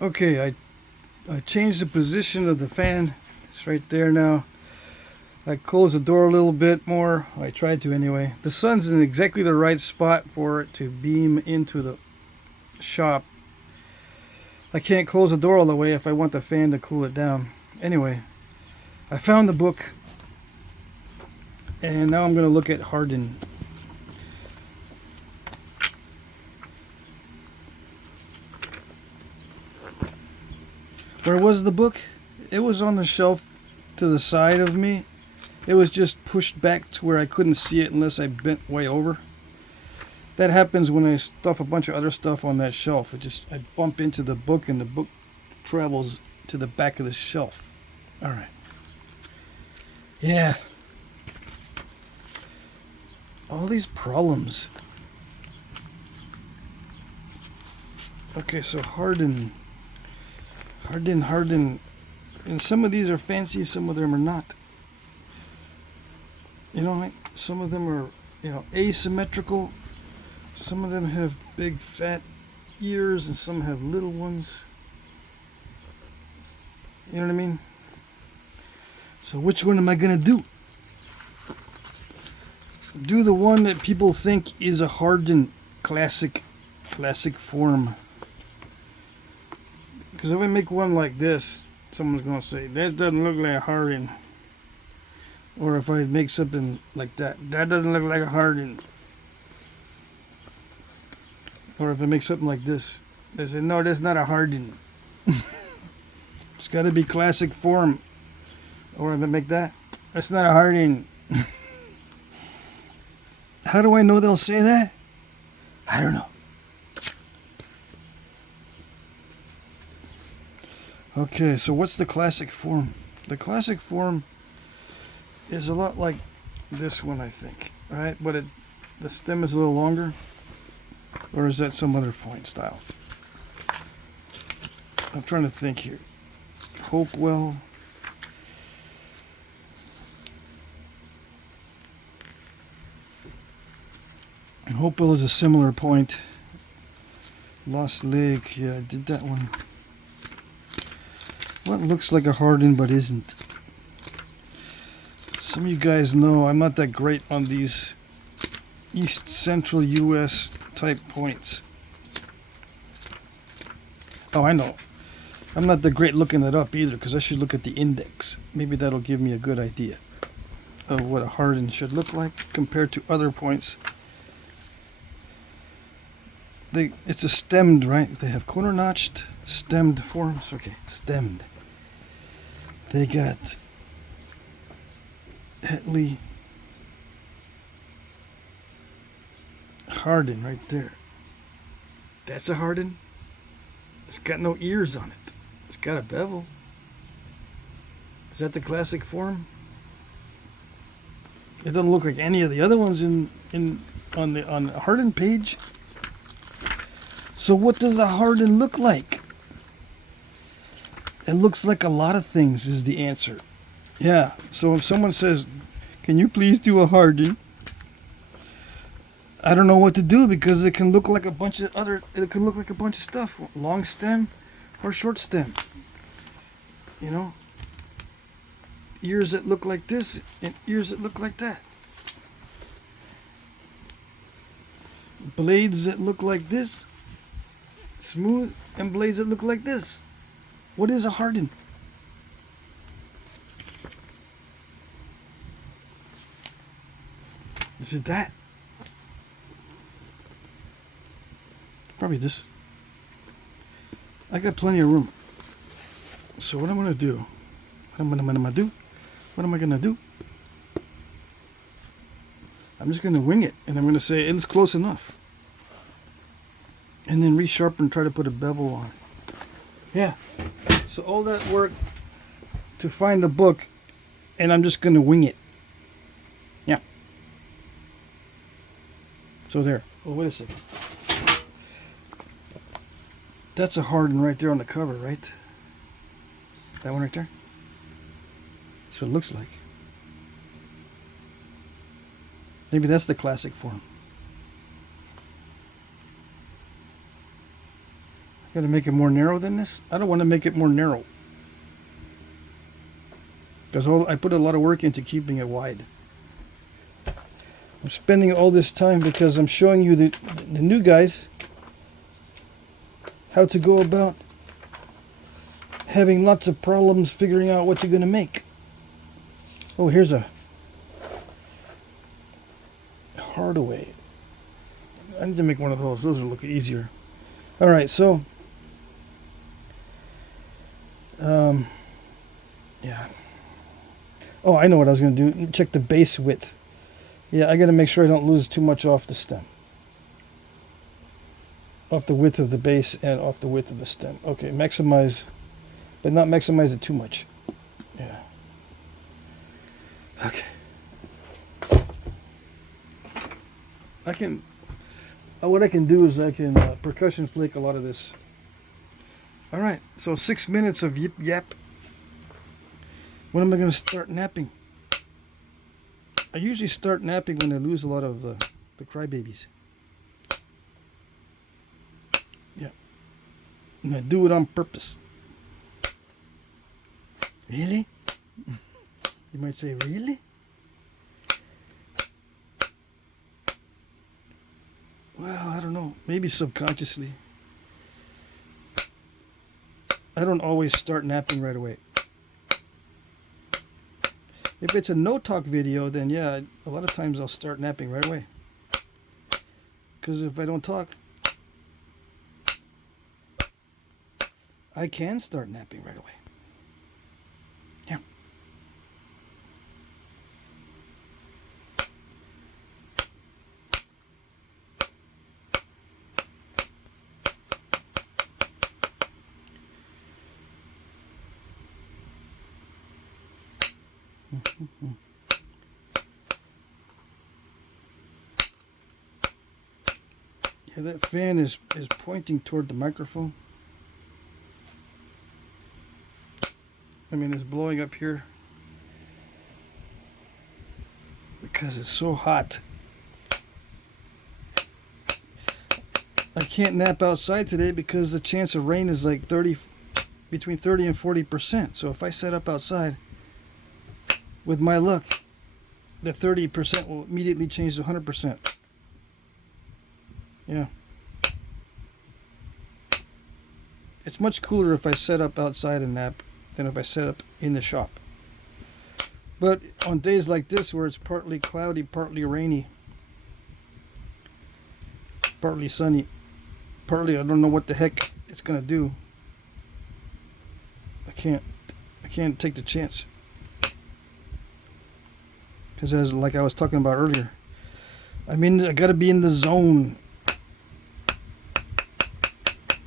Okay, I changed the position of the fan. It's right there now. I closed the door a little bit more. I tried to anyway. The sun's in exactly the right spot for it to beam into the shop. I can't close the door all the way if I want the fan to cool it down. Anyway, I found the book, and now I'm going to look at Hardin. Where was the book? It was on the shelf to the side of me. It was just pushed back to where I couldn't see it unless I bent way over. That happens when I stuff a bunch of other stuff on that shelf. I bump into the book and the book travels to the back of the shelf. All right. Yeah. All these problems. Okay, so Hardin. And some of these are fancy, some of them are not. You know, like some of them are, asymmetrical. Some of them have big fat ears and some have little ones. You know what I mean? So which one am I going to do? Do the one that people think is a Hardin classic form. Because if I make one like this, someone's going to say, that doesn't look like a Hardin. Or if I make something like that, that doesn't look like a Hardin. Or if I make something like this, they say, no, that's not a Hardin. It's got to be classic form. Or if I make that, that's not a Hardin. How do I know they'll say that? I don't know. Okay, so what's the classic form? The classic form is a lot like this one, I think. Right? But the stem is a little longer. Or is that some other point style? I'm trying to think here. Hopewell. Hopewell is a similar point. Lost Lake, yeah, I did that one. What looks like a Hardin but isn't? Some of you guys know I'm not that great on these East Central US type points. Oh, I know. I'm not that great looking it up either because I should look at the index. Maybe that'll give me a good idea of what a Hardin should look like compared to other points. It's a stemmed, right? They have corner notched, stemmed forms. Okay, stemmed. They got Hetley, Hardin right there. That's a Hardin. It's got no ears on it. It's got a bevel. Is that the classic form? It doesn't look like any of the other ones on the Hardin page. So what does a Hardin look like? It looks like a lot of things is the answer. Yeah, so if someone says, can you please do a Hardin? I don't know what to do because it can look like a bunch of stuff. Long stem or short stem. You know? Ears that look like this and ears that look like that. Blades that look like this. Smooth, and blades that look like this. What is a Hardin? Is it that? Probably this. I got plenty of room. So what I'm going to do, what am I going to do? I'm just going to wing it, and I'm going to say it's close enough. And then resharpen and try to put a bevel on. Yeah. So all that work to find the book, and I'm just going to wing it. Yeah. So there. Oh, wait a second. That's a Hardin right there on the cover, right? That one right there? That's what it looks like. Maybe that's the classic form. Gotta make it more narrow than this? I don't want to make it more narrow. Because I put a lot of work into keeping it wide. I'm spending all this time because I'm showing you the new guys how to go about having lots of problems figuring out what you're going to make. Oh, here's a Hardaway. I need to make one of those. Those will look easier. All right, so yeah. Oh, I know what I was going to do. Check the base width. Yeah, I got to make sure I don't lose too much off the stem. Off the width of the base and off the width of the stem. Okay, maximize, but not maximize it too much. Yeah. Okay. I can, what I can do is I can percussion flake a lot of this. All right, so 6 minutes of yip yap. When am I going to start napping? I usually start napping when I lose a lot of the crybabies. Yeah. And I do it on purpose. Really? You might say, really? Well, I don't know. Maybe subconsciously. I don't always start napping right away. If it's a no-talk video, then yeah, a lot of times I'll start napping right away. Because if I don't talk, I can start napping right away. Yeah. Yeah, that fan is pointing toward the microphone. I mean, it's blowing up here because it's so hot. I can't nap outside today because the chance of rain is like between 30 and 40%. So if I set up outside, with my luck, the 30% will immediately change to 100%. Yeah. It's much cooler if I set up outside and nap than if I set up in the shop. But on days like this where it's partly cloudy, partly rainy, partly sunny, partly I don't know what the heck it's gonna do, I can't take the chance. Because as like I was talking about earlier, I mean, I gotta be in the zone.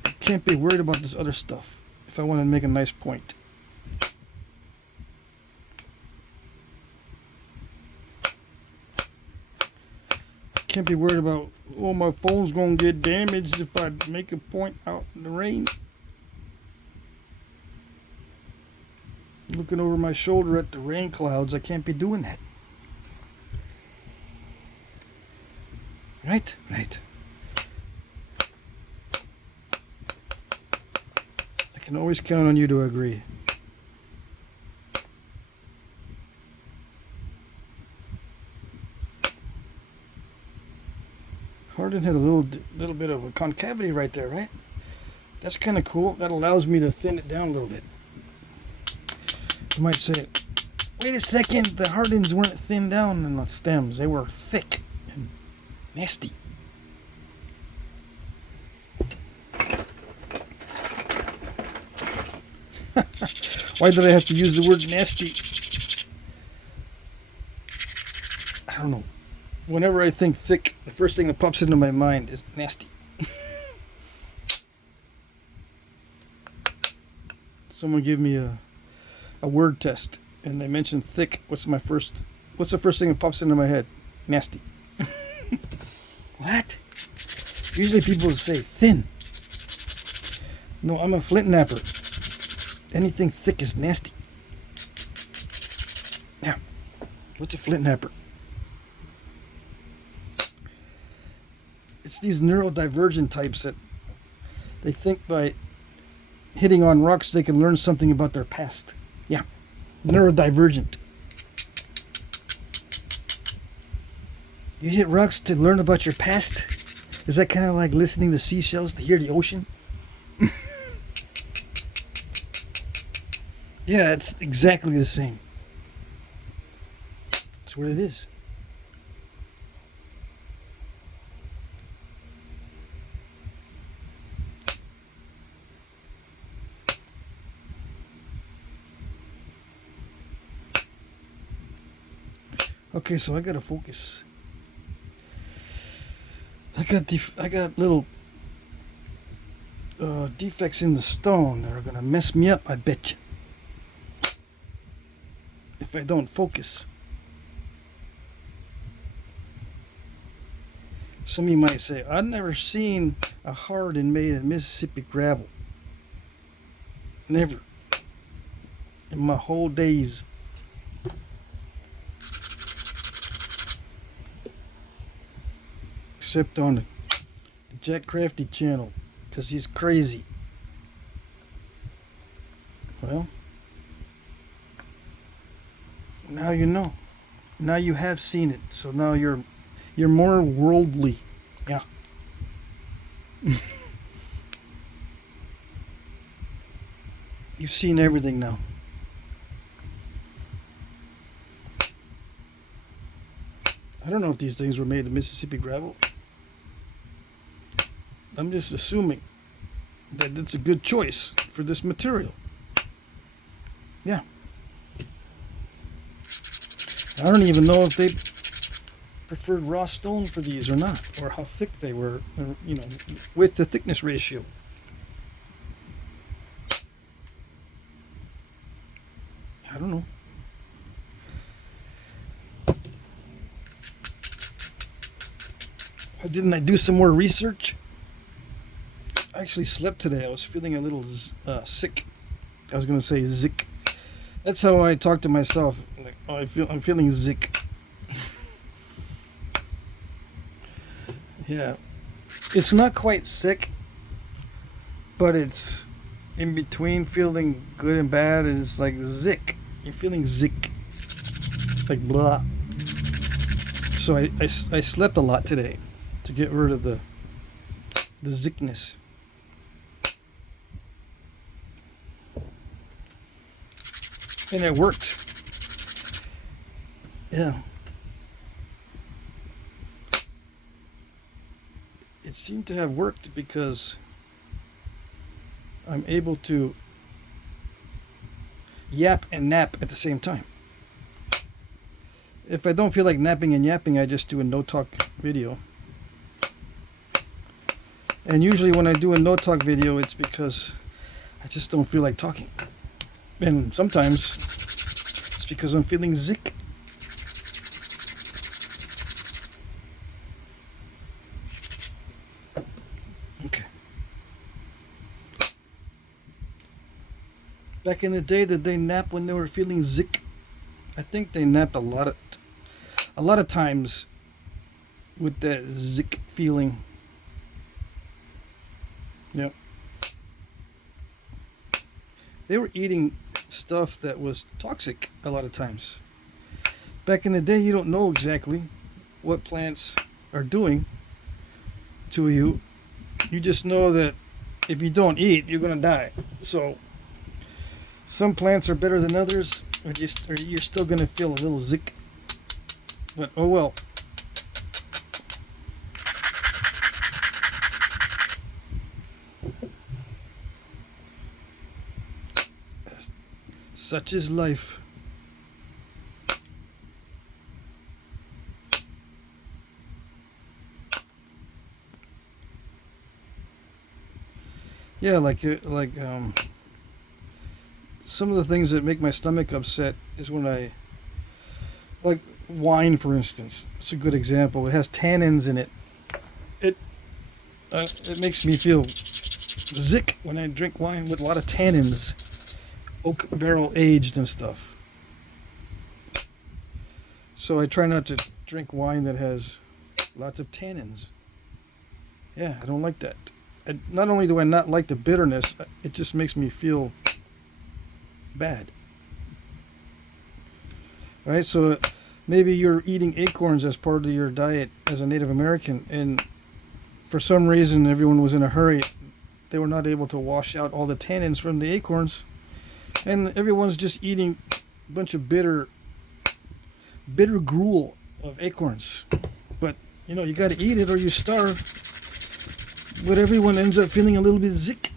I can't be worried about this other stuff if I want to make a nice point. Can't be worried about, oh, my phone's gonna get damaged if I make a point out in the rain. Looking over my shoulder at the rain clouds, I can't be doing that. Right? Right. I can always count on you to agree. Hardin had a little bit of a concavity right there, right? That's kind of cool. That allows me to thin it down a little bit. You might say, wait a second, the Hardins weren't thinned down in the stems. They were thick and nasty. Why did I have to use the word nasty? I don't know. Whenever I think thick, the first thing that pops into my mind is nasty. Someone give me a word test and they mentioned thick. What's the first thing that pops into my head? Nasty. What? Usually people say thin. No, I'm a flint napper. Anything thick is nasty. Now, what's a flint napper? It's these neurodivergent types They think by hitting on rocks they can learn something about their past. Yeah. Neurodivergent. You hit rocks to learn about your past? Is that kind of like listening to seashells to hear the ocean? Yeah, it's exactly the same. That's what it is. Okay, so I gotta focus. I got little defects in the stone that are gonna mess me up, I bet you. If I don't focus. Some of you might say, I've never seen a Hardin made in Mississippi gravel. Never. In my whole days. Except on the Jack Crafty channel, because he's crazy. Well, now you know. Now you have seen it, so now you're more worldly. Yeah. You've seen everything now. I don't know if these things were made of Mississippi gravel. I'm just assuming that it's a good choice for this material. Yeah. I don't even know if they preferred raw stone for these or not, or how thick they were, you know, with the thickness ratio. I don't know. Why didn't I do some more research? I actually slept today. I was feeling a little sick. I was going to say zick. That's how I talk to myself. Like, oh, I'm feeling zick. Yeah. It's not quite sick, but it's in between feeling good and bad. It's like zick. You're feeling zick. Like blah. So I slept a lot today to get rid of the zickness. And it worked. Yeah. It seemed to have worked because I'm able to yap and nap at the same time. If I don't feel like napping and yapping, I just do a no-talk video. And usually when I do a no-talk video, it's because I just don't feel like talking. And sometimes it's because I'm feeling zick. Okay. Back in the day, did they nap when they were feeling zick? I think they napped a lot of times with that zick feeling. Yep. They were eating stuff that was toxic a lot of times. Back in the day, you don't know exactly what plants are doing to you. You just know that if you don't eat, you're going to die. So some plants are better than others, or you're still going to feel a little zick. But oh well. Such is life. Yeah, like some of the things that make my stomach upset is when I, like wine, for instance. It's a good example. It has tannins in it. It makes me feel zick when I drink wine with a lot of tannins. Oak barrel aged and stuff. So I try not to drink wine that has lots of tannins. Yeah, I don't like that. not only do I not like the bitterness, it just makes me feel bad. All right, so maybe you're eating acorns as part of your diet as a Native American, and for some reason everyone was in a hurry. They were not able to wash out all the tannins from the acorns, and everyone's just eating a bunch of bitter gruel of acorns. But you know, you got to eat it or you starve. But everyone ends up feeling a little bit sick,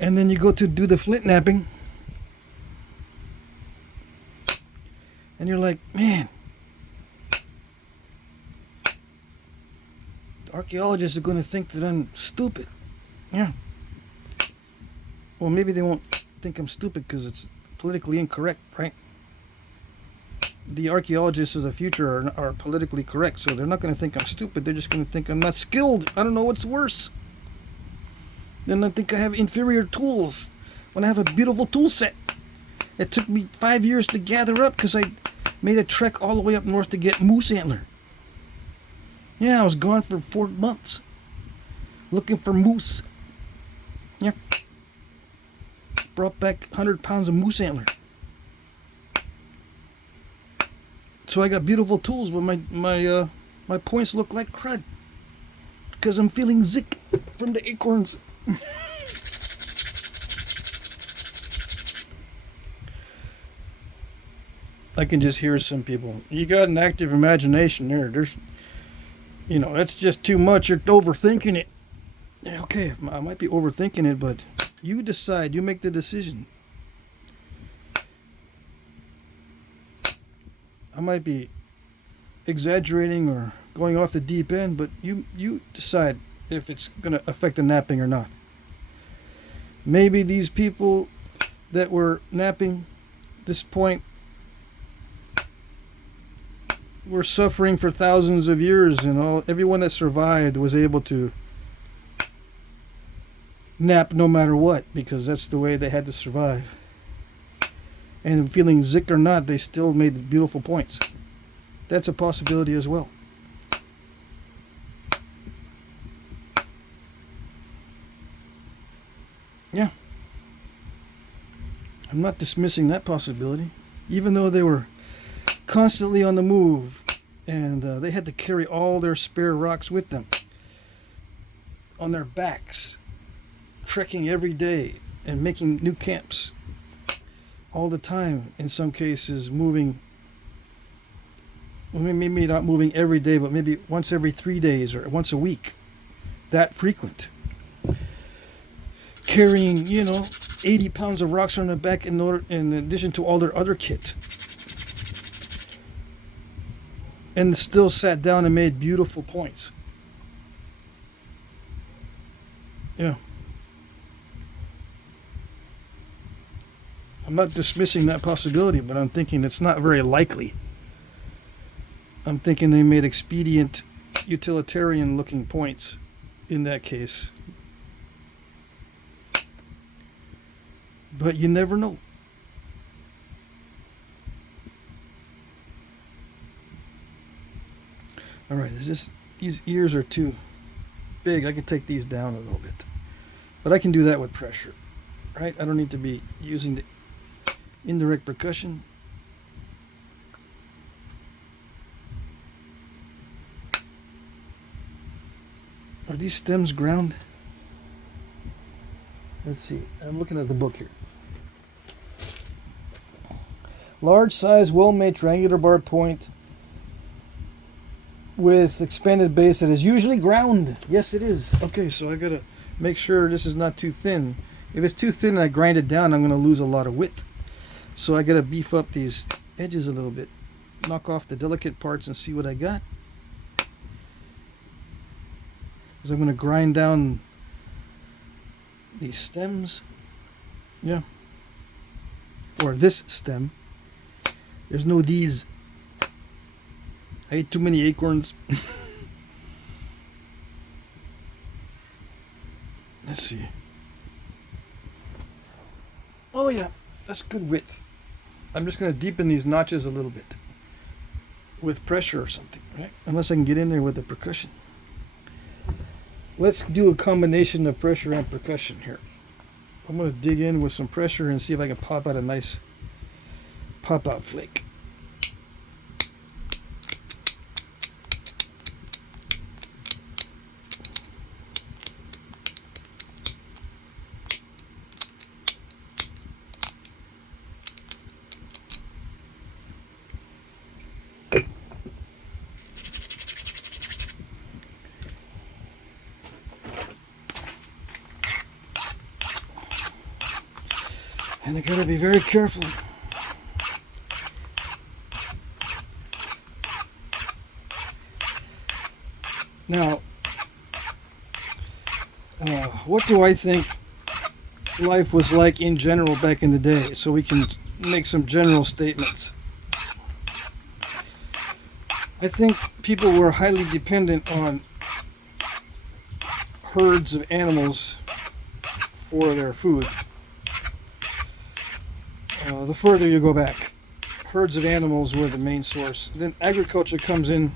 and then you go to do the Flintknapping, and you're like, man, the archaeologists are going to think that I'm stupid. Yeah. Well, maybe they won't think I'm stupid because it's politically incorrect, right? The archaeologists of the future are politically correct, so they're not going to think I'm stupid. They're just going to think I'm not skilled. I don't know what's worse. Then I think I have inferior tools when I have a beautiful tool set. It took me 5 years to gather up because I made a trek all the way up north to get moose antler. Yeah, I was gone for 4 months looking for moose. Yeah. Brought back 100 pounds of moose antler. So I got beautiful tools, but my points look like crud because I'm feeling sick from the acorns. I can just hear some people. You got an active imagination there. There's, you know, that's just too much. You're overthinking it. Okay, I might be overthinking it, but you decide. You make the decision. I might be exaggerating or going off the deep end, but you decide if it's going to affect the napping or not. Maybe these people that were napping at this point were suffering for thousands of years, and everyone that survived was able to nap no matter what, because that's the way they had to survive. And feeling sick or not, they still made beautiful points. That's a possibility as well. Yeah. I'm not dismissing that possibility. Even though they were constantly on the move and they had to carry all their spare rocks with them on their backs, trekking every day and making new camps all the time, in some cases moving, well, maybe not moving every day, but maybe once every 3 days or once a week, that frequent, carrying 80 pounds of rocks on their back in addition to all their other kit, and still sat down and made beautiful points. Yeah. I'm not dismissing that possibility, but I'm thinking it's not very likely. I'm thinking they made expedient, utilitarian looking points in that case. But you never know. Alright, these ears are too big. I can take these down a little bit. But I can do that with pressure. Right? I don't need to be using the indirect percussion. Are these stems ground? Let's see. I'm looking at the book here. Large size, well-made triangular barred point with expanded base that is usually ground. Yes, it is. Okay, so I gotta make sure this is not too thin. If it's too thin and I grind it down, I'm gonna lose a lot of width. So I gotta beef up these edges a little bit, knock off the delicate parts and see what I got. Because I'm gonna grind down these stems. Yeah. Or this stem. There's no these. I ate too many acorns. Let's see. Oh yeah, that's good width. I'm just going to deepen these notches a little bit with pressure or something, right? Unless I can get in there with the percussion. Let's do a combination of pressure and percussion here. I'm going to dig in with some pressure and see if I can pop out a nice pop-out flake. And I gotta be very careful. Now, what do I think life was like in general back in the day? So we can make some general statements. I think people were highly dependent on herds of animals for their food. The further you go back, herds of animals were the main source. Then agriculture comes in,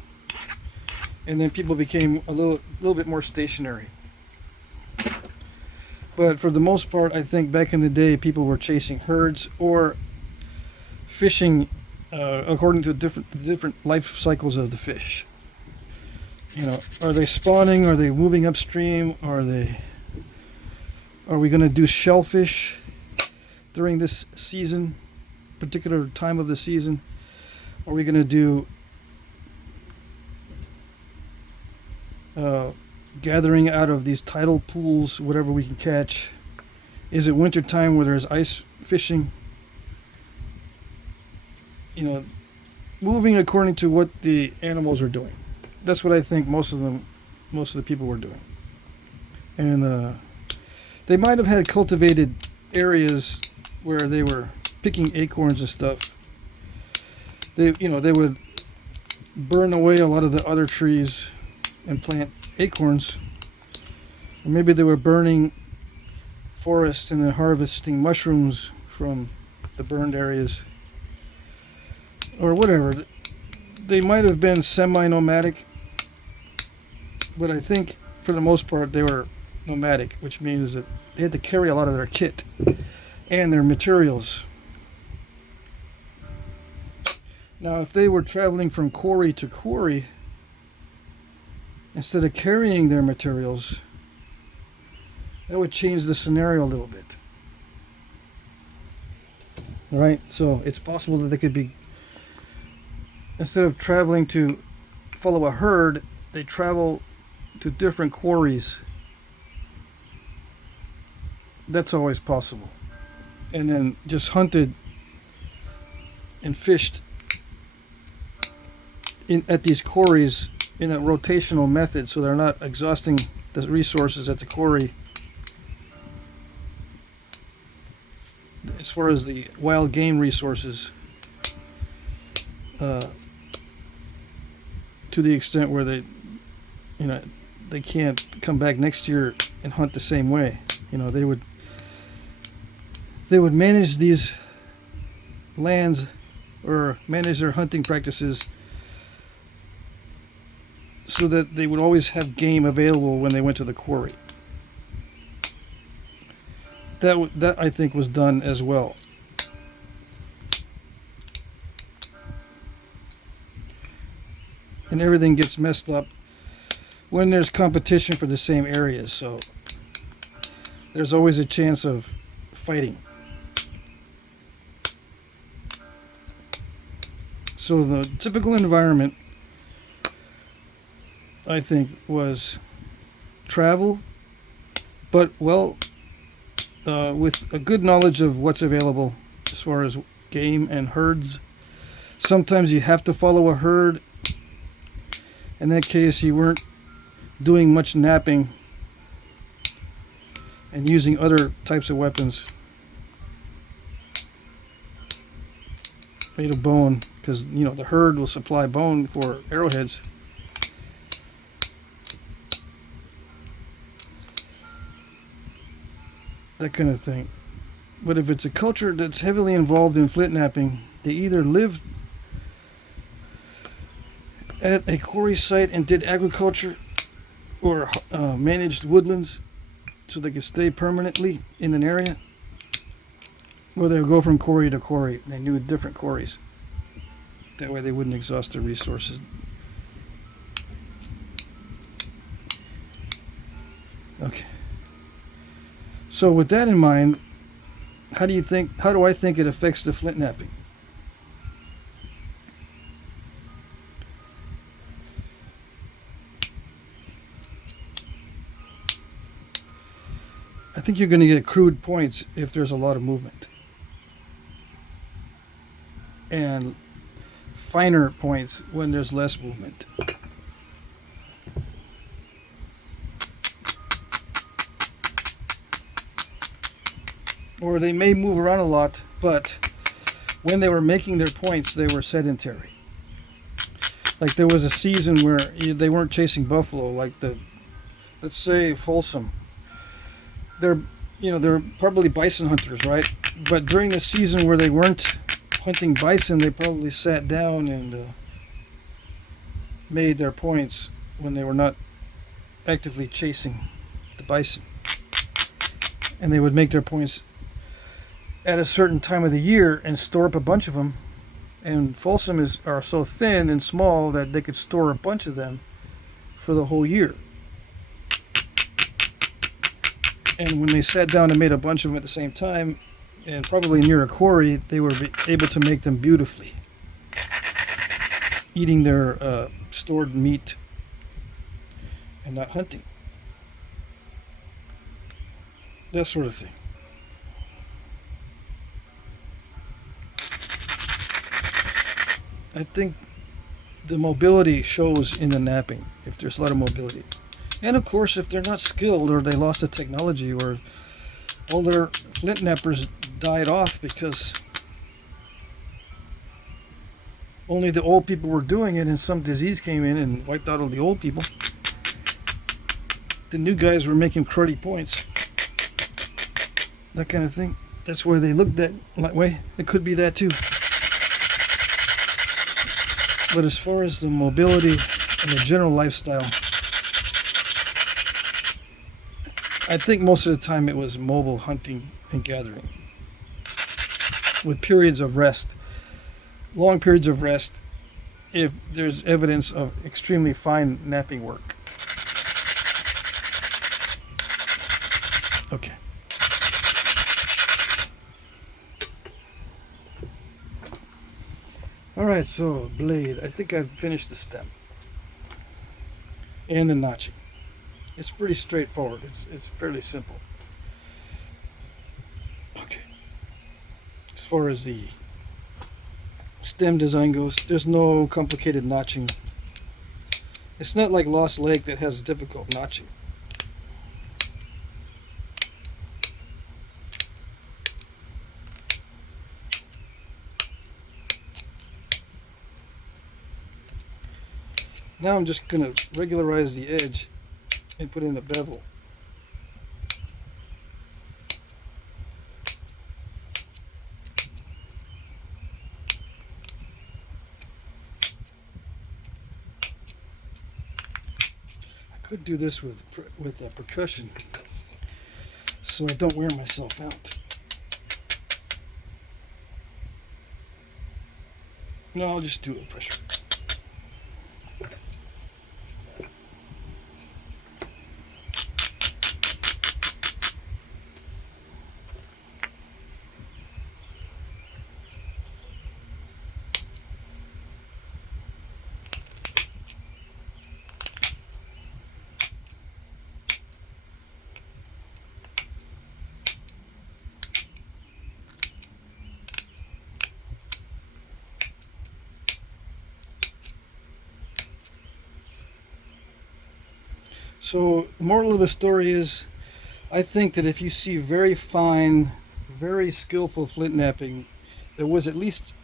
and then people became a little bit more stationary. But for the most part, I think back in the day, people were chasing herds or fishing according to different life cycles of the fish. You know, are they spawning? Are they moving upstream? Are we going to do shellfish during this season, particular time of the season? Are we going to do gathering out of these tidal pools, whatever we can catch? Is it winter time where there's ice fishing? You know, moving according to what the animals are doing. That's what I think most of the people were doing. And they might have had cultivated areas where they were picking acorns and stuff. They would burn away a lot of the other trees and plant acorns. Or maybe they were burning forests and then harvesting mushrooms from the burned areas. Or whatever. They might have been semi-nomadic, but I think for the most part they were nomadic, which means that they had to carry a lot of their kit and their materials. Now, if they were traveling from quarry to quarry, instead of carrying their materials, that would change the scenario a little bit. All right, so it's possible that they could be, instead of traveling to follow a herd, they travel to different quarries. That's always possible. And then just hunted and fished at these quarries in a rotational method, so they're not exhausting the resources at the quarry as far as the wild game resources, to the extent where they can't come back next year and hunt the same way. You know, they would manage these lands or manage their hunting practices so that they would always have game available when they went to the quarry. That I think was done as well. And everything gets messed up when there's competition for the same areas, so there's always a chance of fighting. So the typical environment, I think, was travel, but with a good knowledge of what's available as far as game and herds. Sometimes you have to follow a herd. In that case, you weren't doing much napping and using other types of weapons. Made of bone, because the herd will supply bone for arrowheads. That kind of thing. But if it's a culture that's heavily involved in flintknapping, they either lived at a quarry site and did agriculture, or managed woodlands so they could stay permanently in an area, or they would go from quarry to quarry. They knew different quarries. That way they wouldn't exhaust their resources. Okay. So with that in mind, how do I think it affects the flint knapping? I think you're going to get accrued points if there's a lot of movement. And finer points when there's less movement. Or they may move around a lot, but when they were making their points, they were sedentary. Like there was a season where they weren't chasing buffalo, like let's say Folsom. They're probably bison hunters, right? But during the season where they weren't hunting bison, they probably sat down and made their points when they were not actively chasing the bison. And they would make their points at a certain time of the year and store up a bunch of them. And Folsom are so thin and small that they could store a bunch of them for the whole year. And when they sat down and made a bunch of them at the same time, and probably near a quarry, they were able to make them beautifully, eating their stored meat and not hunting. That sort of thing. I think the mobility shows in the knapping, if there's a lot of mobility. And of course, if they're not skilled, or they lost the technology, or all their flint knappers died off because only the old people were doing it and some disease came in and wiped out all the old people. The new guys were making cruddy points. That kind of thing. That's where they looked that way. It could be that too. But as far as the mobility and the general lifestyle, I think most of the time it was mobile hunting and gathering, with periods of rest, long periods of rest, if there's evidence of extremely fine knapping work. Okay. Alright, so blade. I think I've finished the stem and the notching. It's pretty straightforward. It's fairly simple. Okay. As far as the stem design goes, there's no complicated notching. It's not like Lost Lake that has difficult notching. Now I'm just going to regularize the edge and put in the bevel. I could do this with percussion so I don't wear myself out. No, I'll just do it with pressure. So, the moral of the story is, I think that if you see very fine, very skillful flint knapping, there was at least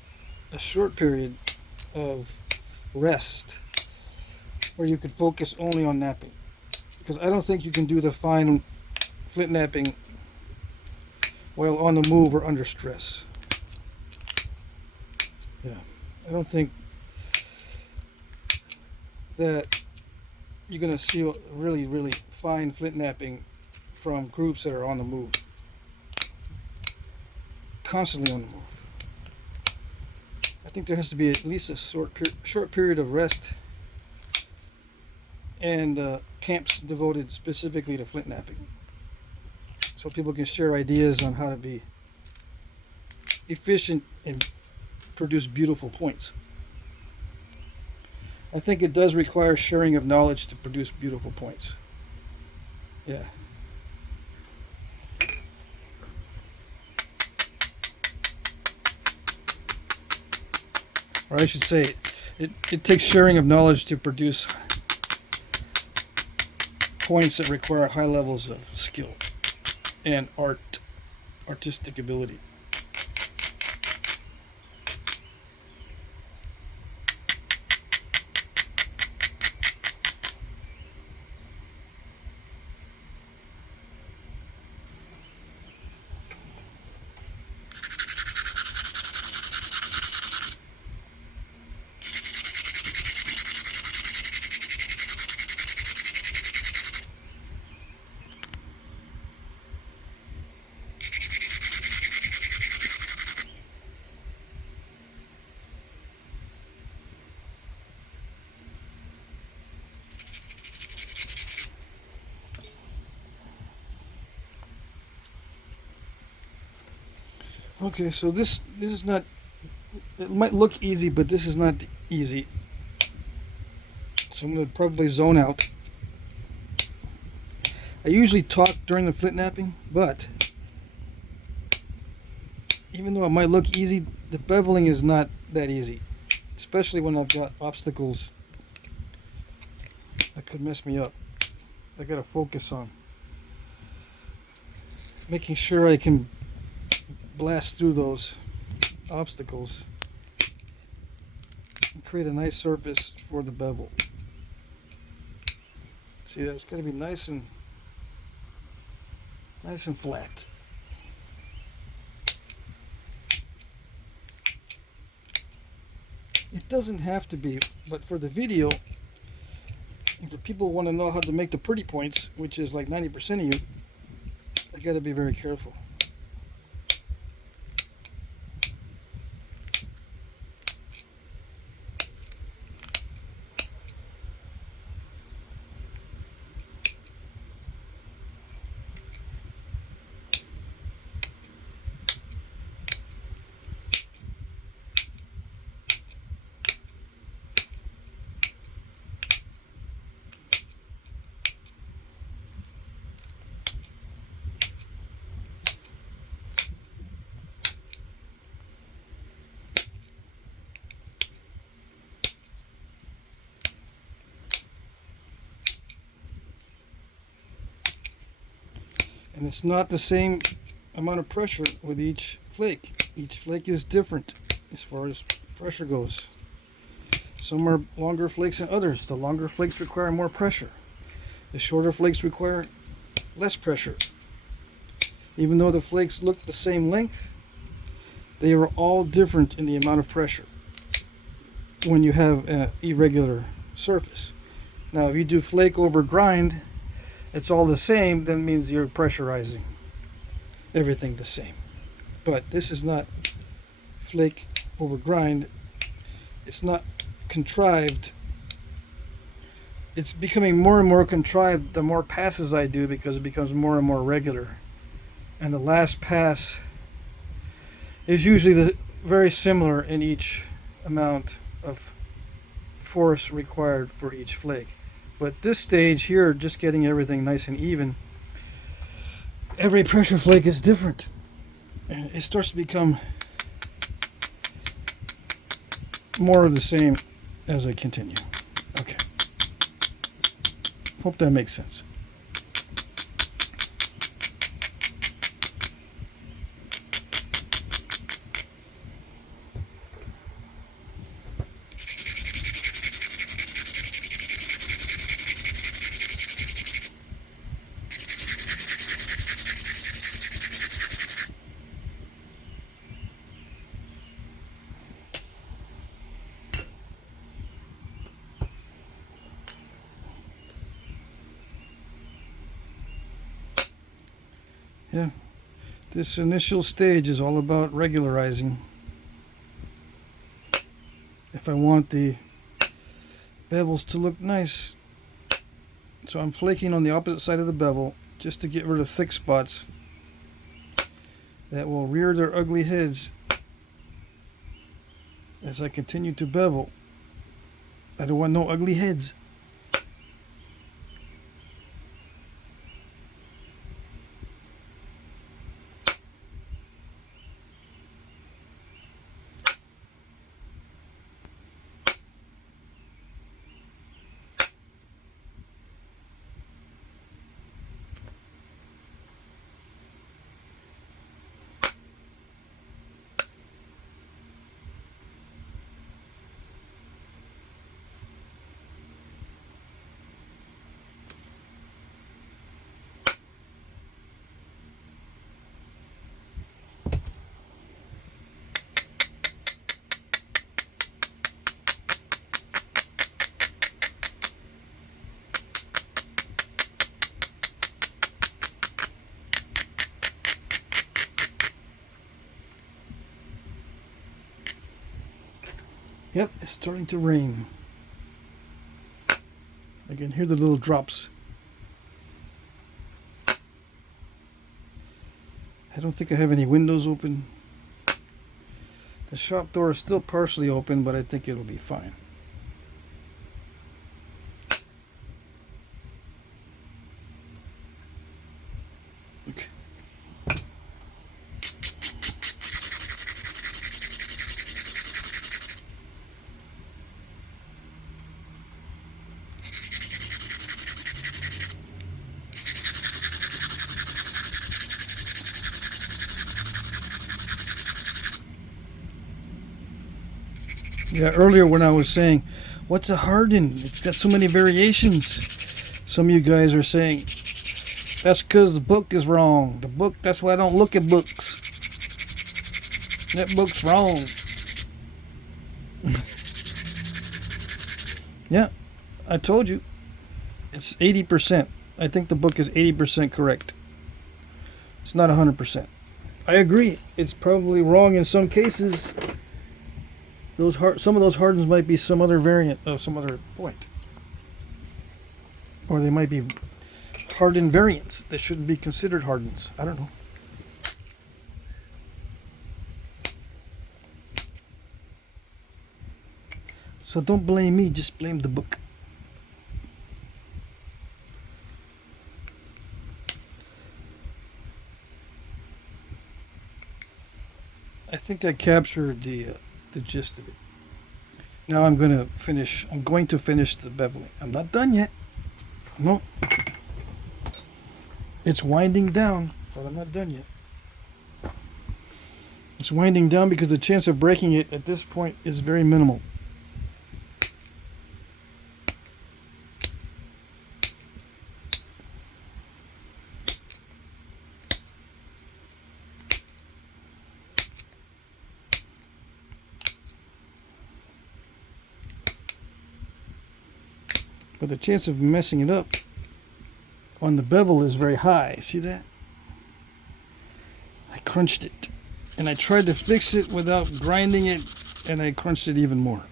a short period of rest where you could focus only on knapping. Because I don't think you can do the fine flint knapping while on the move or under stress. Yeah, I don't think that you're going to see really, really fine flint knapping from groups that are on the move. Constantly on the move. I think there has to be at least a short period of rest and camps devoted specifically to flint knapping, so people can share ideas on how to be efficient and produce beautiful points. I think it does require sharing of knowledge to produce beautiful points. Yeah. Or I should say, it takes sharing of knowledge to produce points that require high levels of skill and artistic ability. Okay, so this is not. It might look easy, but this is not easy. So I'm gonna probably zone out. I usually talk during the flint knapping, but even though it might look easy, the beveling is not that easy, especially when I've got obstacles that could mess me up. I gotta focus on making sure I can blast through those obstacles and create a nice surface for the bevel. See, that's got to be nice and flat. It doesn't have to be, but for the video, and for people who want to know how to make the pretty points, which is like 90% of you, I got to be very careful. And it's not the same amount of pressure with each flake. Each flake is different as far as pressure goes. Some are longer flakes than others. The longer flakes require more pressure. The shorter flakes require less pressure. Even though the flakes look the same length, they are all different in the amount of pressure when you have an irregular surface. Now, if you do flake over grind, it's all the same, that means you're pressurizing everything the same. But this is not flake over grind. It's not contrived. It's becoming more and more contrived the more passes I do, because it becomes more and more regular. And the last pass is usually very similar in each amount of force required for each flake. But this stage here, just getting everything nice and even, every pressure flake is different. And it starts to become more of the same as I continue. Okay. Hope that makes sense. Yeah, this initial stage is all about regularizing. If I want the bevels to look nice. So I'm flaking on the opposite side of the bevel just to get rid of thick spots that will rear their ugly heads as I continue to bevel. I don't want no ugly heads. Yep, it's starting to rain. I can hear the little drops. I don't think I have any windows open. The shop door is still partially open, but I think it'll be fine. Okay. Yeah, earlier when I was saying, what's a Hardin? It's got so many variations. Some of you guys are saying, that's because the book is wrong. The book, that's why I don't look at books. That book's wrong. Yeah, I told you. It's 80%. I think the book is 80% correct. It's not 100%. I agree. It's probably wrong in some cases. Some of those Hardins might be some other variant of some other point. Or they might be Hardin variants that shouldn't be considered Hardins. I don't know. So don't blame me, just blame the book. I think I captured the gist of it. Now I'm going to finish the beveling. I'm not done yet. No. It's winding down, but I'm not done yet. It's winding down because the chance of breaking it at this point is very minimal. But the chance of messing it up on the bevel is very high. See that? I crunched it. And I tried to fix it without grinding it, and I crunched it even more.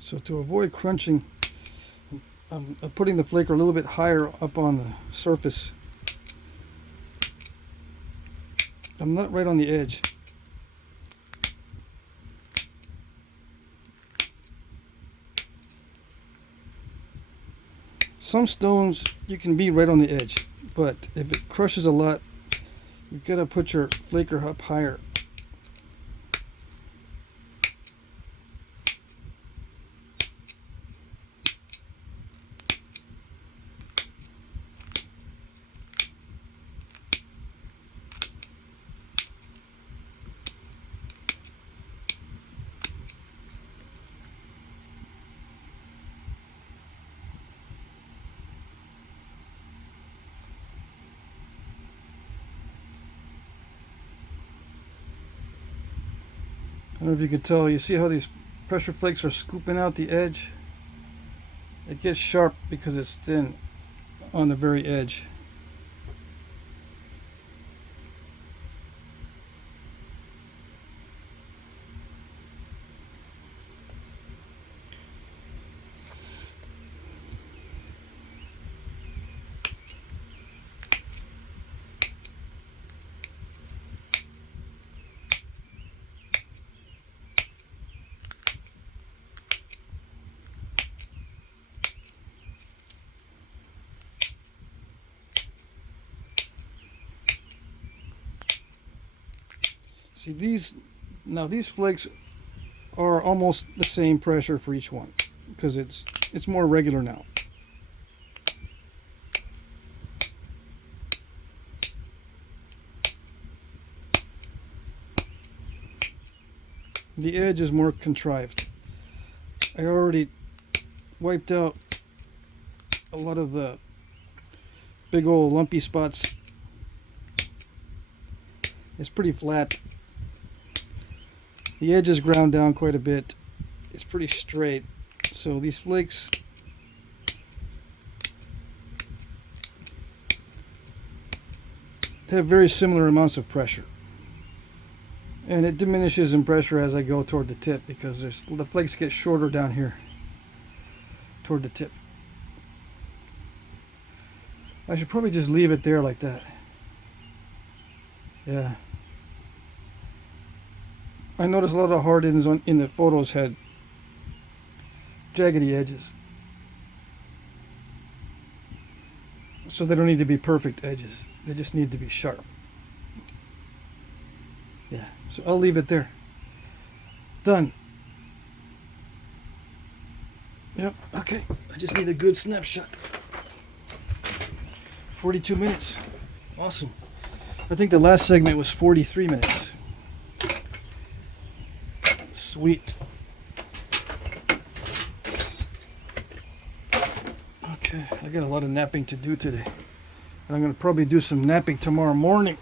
So to avoid crunching, I'm putting the flaker a little bit higher up on the surface. I'm not right on the edge. Some stones you can be right on the edge, but if it crushes a lot, you've got to put your flaker up higher. I don't know if you could tell. You see how these pressure flakes are scooping out the edge? It gets sharp because it's thin on the very edge. See these flakes are almost the same pressure for each one because it's more regular now. The edge is more contrived. I already wiped out a lot of the big old lumpy spots. It's pretty flat. The edge is ground down quite a bit. It's pretty straight. So these flakes have very similar amounts of pressure. And it diminishes in pressure as I go toward the tip because the flakes get shorter down here toward the tip. I should probably just leave it there like that. Yeah. I noticed a lot of Hardins in the photos had jaggedy edges. So they don't need to be perfect edges. They just need to be sharp. Yeah, so I'll leave it there. Done. Yep, okay. I just need a good snapshot. 42 minutes. Awesome. I think the last segment was 43 minutes. Sweet. Okay, I got a lot of napping to do today. And I'm going to probably do some napping tomorrow morning.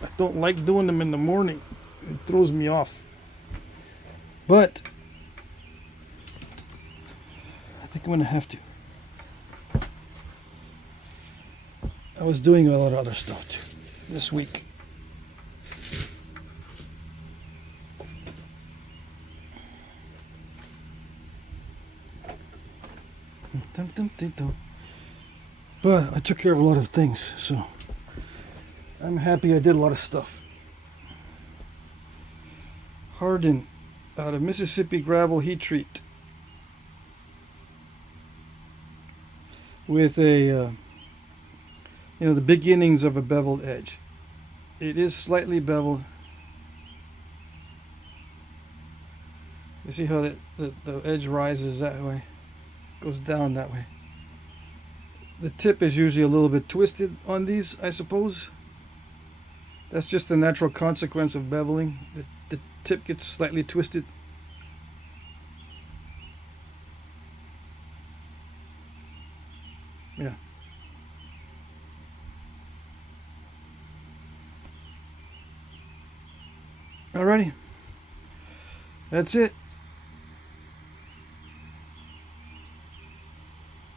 I don't like doing them in the morning. It throws me off. But I think I'm going to have to. I was doing a lot of other stuff too this week. But I took care of a lot of things, so I'm happy I did a lot of stuff. Hardin out of Mississippi gravel heat treat with a the beginnings of a beveled edge. It is slightly beveled. You see how the edge rises that way, goes down that way. The tip is usually a little bit twisted on these, I suppose. That's just a natural consequence of beveling. The tip gets slightly twisted. Yeah. Alrighty. That's it.